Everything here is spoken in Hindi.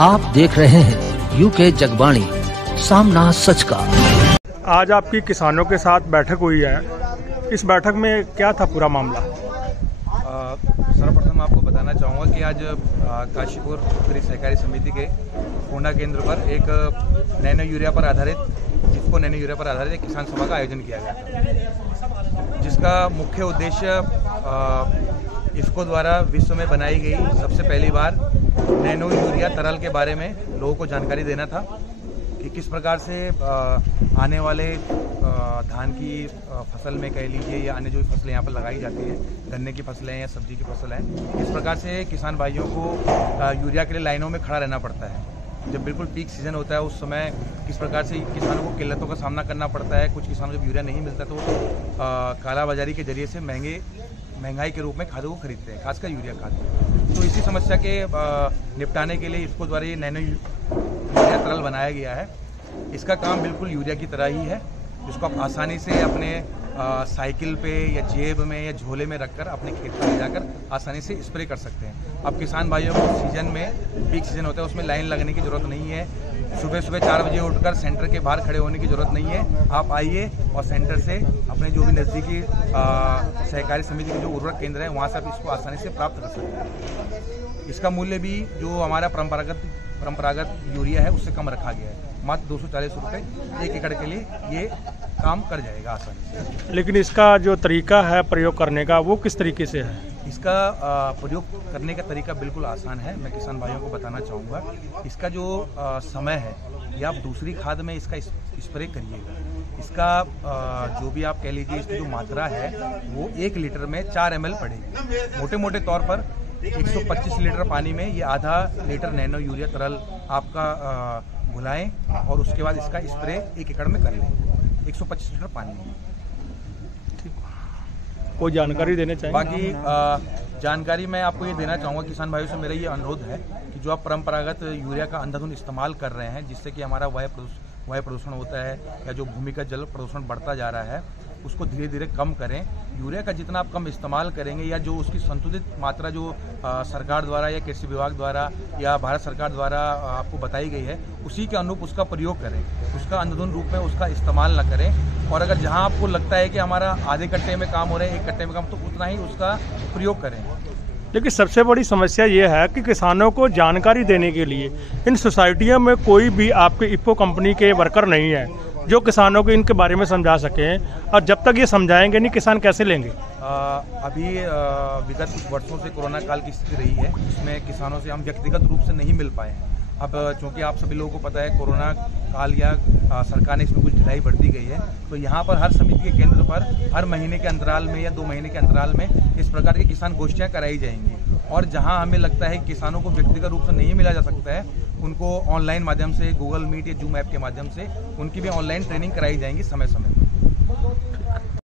आप देख रहे हैं यूके जगबाणी, सामना सच का। आज आपकी किसानों के साथ बैठक हुई है, इस बैठक में क्या था पूरा मामला? सर्वप्रथम आपको बताना चाहूँगा कि आज काशीपुर उत्तरी सहकारी समिति के पूर्णा केंद्र पर एक नैनो यूरिया पर आधारित एक किसान सभा का आयोजन किया गया था, जिसका मुख्य उद्देश्य इफ्को द्वारा विश्व में बनाई गई सबसे पहली बार नैनो यूरिया तरल के बारे में लोगों को जानकारी देना था कि किस प्रकार से आने वाले धान की फसल में कह लीजिए या अन्य जो भी फसलें यहाँ पर लगाई जाती हैं, गन्ने की फसलें या सब्जी की फसल हैं, इस प्रकार से किसान भाइयों को यूरिया के लिए लाइनों में खड़ा रहना पड़ता है। जब बिल्कुल पीक सीजन होता है उस समय किस प्रकार से किसानों को किल्लतों का सामना करना पड़ता है। कुछ किसानों को जब यूरिया नहीं मिलता तो काला बाजारी के जरिए से महंगाई के रूप में खादों को खरीदते हैं, खासकर यूरिया खाद। तो इसी समस्या के निपटाने के लिए इसको द्वारा ये नैनो यूरिया तरल बनाया गया है। इसका काम बिल्कुल यूरिया की तरह ही है, जिसको आप आसानी से अपने साइकिल पे या जेब में या झोले में रखकर अपने खेत पर ले जाकर आसानी से स्प्रे कर सकते हैं। अब किसान भाइयों को सीजन में, पीक सीजन होता है, उसमें लाइन लगने की ज़रूरत नहीं है। सुबह 4 बजे उठकर सेंटर के बाहर खड़े होने की ज़रूरत नहीं है। आप आइए और सेंटर से अपने जो भी नज़दीकी सहकारी समिति के जो उर्वरक केंद्र है वहाँ से आप इसको आसानी से प्राप्त कर सकते हैं। इसका मूल्य भी जो हमारा परंपरागत यूरिया है उससे कम रखा गया है। मात्र 240 रुपये 1 एकड़ के लिए ये काम कर जाएगा आसानी से। लेकिन इसका जो तरीका है प्रयोग करने का, वो किस तरीके से है? इसका प्रयोग करने का तरीका बिल्कुल आसान है। मैं किसान भाइयों को बताना चाहूँगा, इसका जो समय है ये आप दूसरी खाद में इसका स्प्रे करिएगा। इसका जो भी आप कह लीजिए इसकी जो मात्रा है वो 1 लीटर में 4 ml पड़ेगी। मोटे मोटे तौर पर 125 लीटर पानी में ये आधा लीटर नैनो यूरिया तरल आपका घुलाएं और उसके बाद इसका स्प्रे 1 एकड़ में कर लें 125 लीटर पानी में। कोई जानकारी देने चाहिए? बाकी जानकारी मैं आपको ये देना चाहूँगा, किसान भाइयों से मेरा ये अनुरोध है कि जो आप परंपरागत यूरिया का अंधाधुंध इस्तेमाल कर रहे हैं, जिससे कि हमारा वायु प्रदूषण होता है या जो भूमि का जल प्रदूषण बढ़ता जा रहा है, उसको धीरे धीरे कम करें। यूरिया का जितना आप कम इस्तेमाल करेंगे या जो उसकी संतुलित मात्रा जो सरकार द्वारा या कृषि विभाग द्वारा या भारत सरकार द्वारा आपको बताई गई है, उसी के अनुरूप उसका प्रयोग करें। उसका अंधाधुंध रूप में उसका इस्तेमाल न करें। और अगर जहां आपको लगता है कि हमारा आधे कट्टे में काम हो रहा है, 1 कट्टे में काम, तो उतना ही उसका प्रयोग करें। लेकिन सबसे बड़ी समस्या ये है कि किसानों को जानकारी देने के लिए इन सोसाइटियों में कोई भी आपके इफ्को कंपनी के वर्कर नहीं है जो किसानों को इनके बारे में समझा सकें। और जब तक ये समझाएंगे नहीं, किसान कैसे लेंगे? अभी विगत कुछ वर्षों से कोरोना काल की स्थिति रही है, इसमें किसानों से हम व्यक्तिगत रूप से नहीं मिल पाए हैं। अब चूँकि आप सभी लोगों को पता है कोरोना काल या सरकार ने इसमें कुछ ढिलाई बढ़ती गई है, तो यहाँ पर हर समिति के केंद्र पर हर महीने के अंतराल में या 2 महीने के अंतराल में इस प्रकार की किसान गोष्ठियाँ कराई जाएंगी। और जहाँ हमें लगता है किसानों को व्यक्तिगत रूप से नहीं मिला जा सकता है, उनको ऑनलाइन माध्यम से, गूगल मीट या जूम ऐप के माध्यम से उनकी भी ऑनलाइन ट्रेनिंग कराई जाएंगी समय समय पर।